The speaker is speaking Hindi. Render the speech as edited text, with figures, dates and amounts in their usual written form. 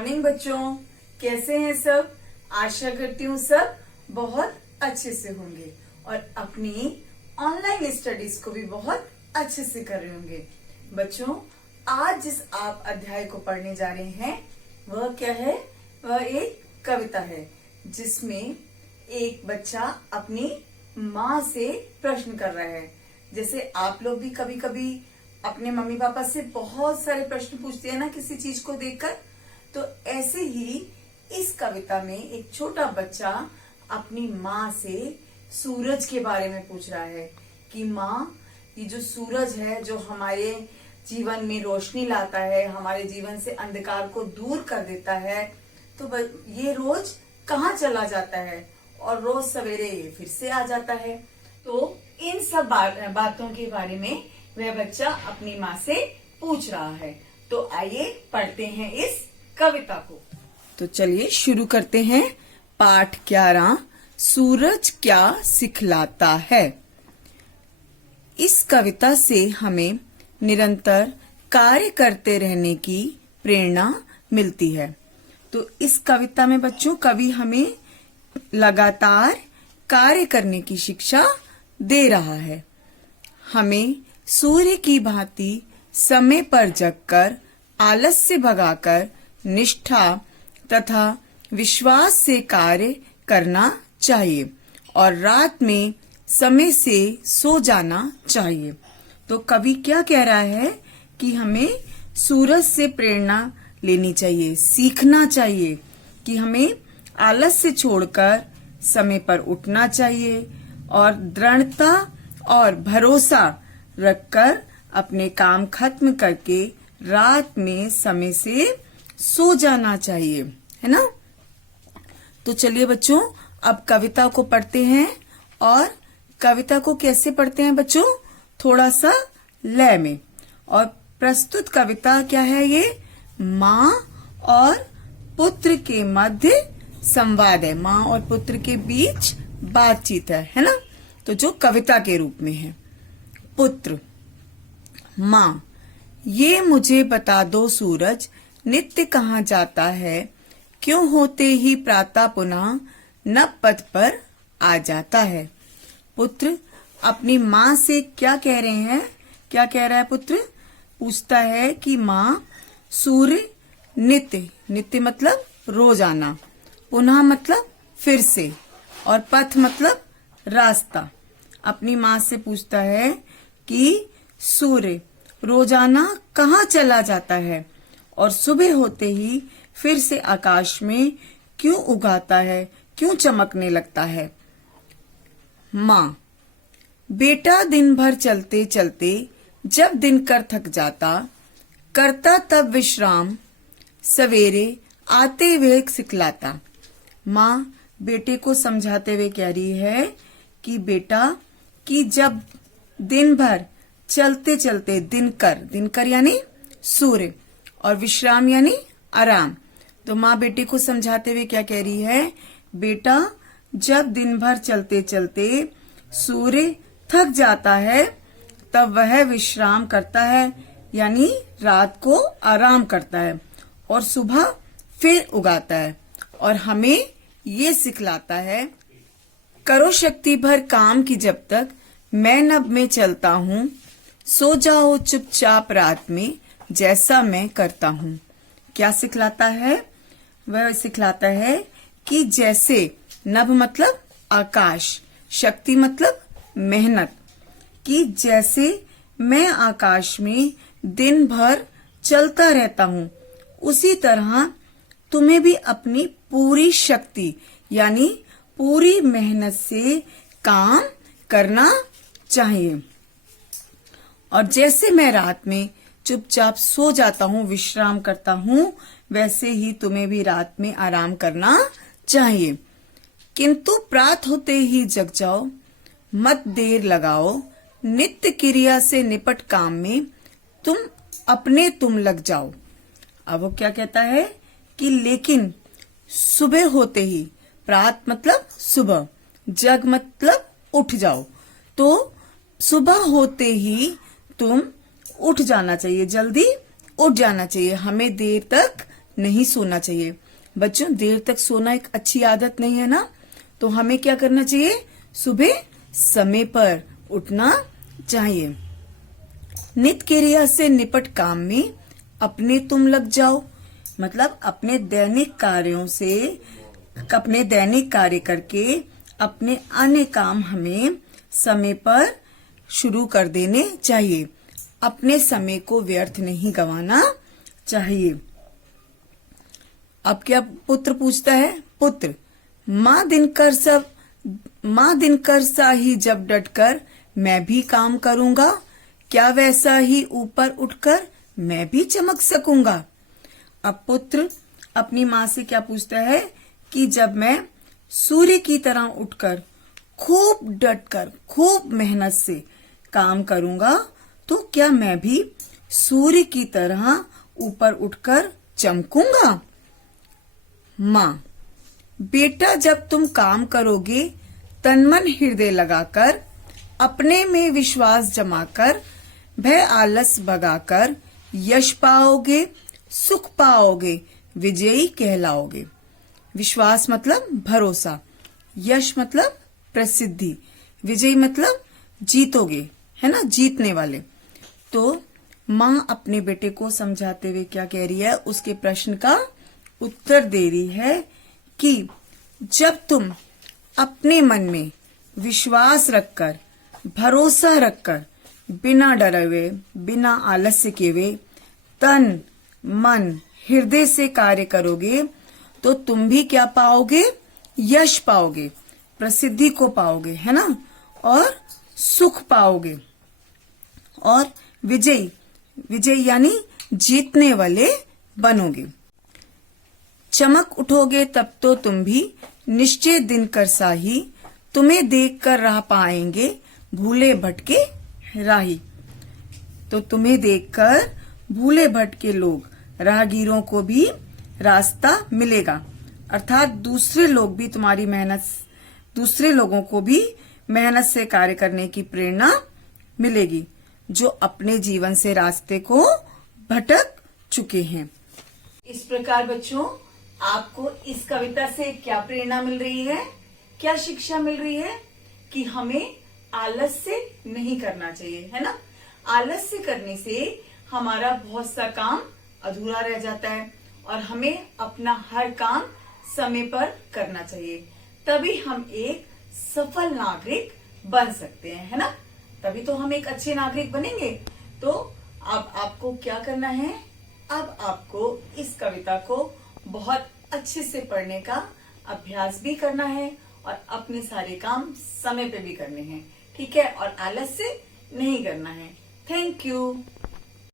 मॉर्निंग बच्चों, कैसे हैं सब। आशा करती हूँ सब बहुत अच्छे से होंगे और अपनी ऑनलाइन स्टडीज को भी बहुत अच्छे से कर रहे होंगे। बच्चों, आज जिस आप अध्याय को पढ़ने जा रहे हैं वह क्या है? वह एक कविता है जिसमें एक बच्चा अपनी माँ से प्रश्न कर रहा है। जैसे आप लोग भी कभी कभी अपने मम्मी पापा से बहुत सारे प्रश्न पूछते हैं ना किसी चीज को देखकर, तो ऐसे ही इस कविता में एक छोटा बच्चा अपनी माँ से सूरज के बारे में पूछ रहा है कि माँ, ये जो सूरज है जो हमारे जीवन में रोशनी लाता है, हमारे जीवन से अंधकार को दूर कर देता है, तो ये रोज कहाँ चला जाता है और रोज सवेरे ये फिर से आ जाता है। तो इन सब बातों के बारे में वह बच्चा अपनी माँ से पूछ रहा है। तो आइए पढ़ते हैं इस कविता को। तो चलिए शुरू करते हैं। पाठ 11, सूरज क्या सिखलाता है। इस कविता से हमें निरंतर कार्य करते रहने की प्रेरणा मिलती है। तो इस कविता में बच्चों कवि हमें लगातार कार्य करने की शिक्षा दे रहा है। हमें सूर्य की भांति समय पर जगकर आलस्य भगाकर निष्ठा तथा विश्वास से कार्य करना चाहिए और रात में समय से सो जाना चाहिए। तो कवि क्या कह रहा है कि हमें सूरज से प्रेरणा लेनी चाहिए, सीखना चाहिए कि हमें आलस्य छोड़कर समय पर उठना चाहिए और दृढ़ता और भरोसा रखकर अपने काम खत्म करके रात में समय से सो जाना चाहिए, है ना। तो चलिए बच्चों, अब कविता को पढ़ते हैं। और कविता को कैसे पढ़ते हैं बच्चों? थोड़ा सा लय में। और प्रस्तुत कविता क्या है? ये माँ और पुत्र के मध्य संवाद है। माँ और पुत्र के बीच बातचीत है ना। तो जो कविता के रूप में है। पुत्र: माँ, ये मुझे बता दो सूरज नित्य कहाँ जाता है, क्यों होते ही प्रातः पुनः नव पथ पर आ जाता है। पुत्र अपनी माँ से क्या कह रहे हैं? क्या कह रहा है पुत्र? पूछता है कि माँ, सूर्य नित्य, नित्य मतलब रोजाना, पुनः मतलब फिर से, और पथ मतलब रास्ता। अपनी माँ से पूछता है कि सूर्य रोजाना कहाँ चला जाता है और सुबह होते ही फिर से आकाश में क्यों उगाता है, क्यों चमकने लगता है। माँ: बेटा दिन भर चलते चलते जब दिन कर थक जाता, करता तब विश्राम, सवेरे आते हुए सिखलाता। माँ बेटे को समझाते हुए कह रही है कि बेटा, कि जब दिन भर चलते चलते दिनकर यानी सूर्य और विश्राम यानी आराम। तो माँ बेटे को समझाते हुए क्या कह रही है? बेटा, जब दिन भर चलते चलते सूर्य थक जाता है तब वह विश्राम करता है, यानी रात को आराम करता है, और सुबह फिर उगाता है और हमें ये सिखलाता है, करो शक्ति भर काम की जब तक मैं नभ में चलता हूँ, सो जाओ चुपचाप रात में जैसा मैं करता हूँ। क्या सिखलाता है? वह सिखलाता है कि जैसे नभ मतलब आकाश, शक्ति मतलब मेहनत, कि जैसे मैं आकाश में दिन भर चलता रहता हूँ, उसी तरह तुम्हें भी अपनी पूरी शक्ति यानी पूरी मेहनत से काम करना चाहिए। और जैसे मैं रात में चुपचाप सो जाता हूँ, विश्राम करता हूँ, वैसे ही तुम्हें भी रात में आराम करना चाहिए। किंतु प्रात होते ही जग जाओ, मत देर लगाओ, नित्य क्रिया से निपट काम में तुम लग जाओ। अब वो क्या कहता है कि लेकिन सुबह होते ही, प्रात मतलब सुबह, जग मतलब उठ जाओ, तो सुबह होते ही तुम उठ जाना चाहिए, जल्दी उठ जाना चाहिए, हमें देर तक नहीं सोना चाहिए। बच्चों, देर तक सोना एक अच्छी आदत नहीं है ना, तो हमें क्या करना चाहिए? सुबह समय पर उठना चाहिए। नित्य क्रिया से निपट काम में अपने तुम लग जाओ, मतलब अपने दैनिक कार्यों से, अपने दैनिक कार्य करके अपने अन्य काम हमें समय पर शुरू कर देने चाहिए। अपने समय को व्यर्थ नहीं गंवाना चाहिए। अब क्या पुत्र पूछता है? पुत्र, माँ दिनकर सा ही जब डटकर मैं भी काम करूंगा, क्या वैसा ही ऊपर उठकर मैं भी चमक सकूंगा? अब पुत्र अपनी माँ से क्या पूछता है कि जब मैं सूर्य की तरह उठकर खूब डटकर खूब मेहनत से काम करूंगा, तो क्या मैं भी सूर्य की तरह ऊपर उठकर चमकूंगा? माँ, बेटा जब तुम काम करोगे तन मन हृदय लगाकर, अपने में विश्वास जमाकर, भय आलस भगाकर, यश पाओगे, सुख पाओगे, विजयी कहलाओगे। विश्वास मतलब भरोसा, यश मतलब प्रसिद्धि, विजयी मतलब जीतोगे, है ना, जीतने वाले। तो माँ अपने बेटे को समझाते हुए क्या कह रही है? उसके प्रश्न का उत्तर दे रही है कि जब तुम अपने मन में विश्वास रखकर, भरोसा रखकर, बिना डरे हुए, बिना आलस्य किए हुए, तन मन हृदय से कार्य करोगे, तो तुम भी क्या पाओगे? यश पाओगे, प्रसिद्धि को पाओगे, है ना, और सुख पाओगे, और विजय यानी जीतने वाले बनोगे। चमक उठोगे तब तो तुम भी निश्चय दिनकर सा ही, तुम्हें देखकर राह पाएंगे भूले भटके राही। तो तुम्हें देखकर भूले भटके लोग, राहगीरों को भी रास्ता मिलेगा, अर्थात दूसरे लोगों को भी मेहनत से कार्य करने की प्रेरणा मिलेगी, जो अपने जीवन से रास्ते को भटक चुके हैं। इस प्रकार बच्चों, आपको इस कविता से क्या प्रेरणा मिल रही है, क्या शिक्षा मिल रही है? कि हमें आलस्य नहीं करना चाहिए, है ना। आलस्य करने से हमारा बहुत सा काम अधूरा रह जाता है, और हमें अपना हर काम समय पर करना चाहिए, तभी हम एक सफल नागरिक बन सकते हैं, है ना। तभी तो हम एक अच्छे नागरिक बनेंगे। तो अब आपको क्या करना है? अब आपको इस कविता को बहुत अच्छे से पढ़ने का अभ्यास भी करना है, और अपने सारे काम समय पे भी करने हैं, ठीक है, और आलस्य नहीं करना है। Thank you.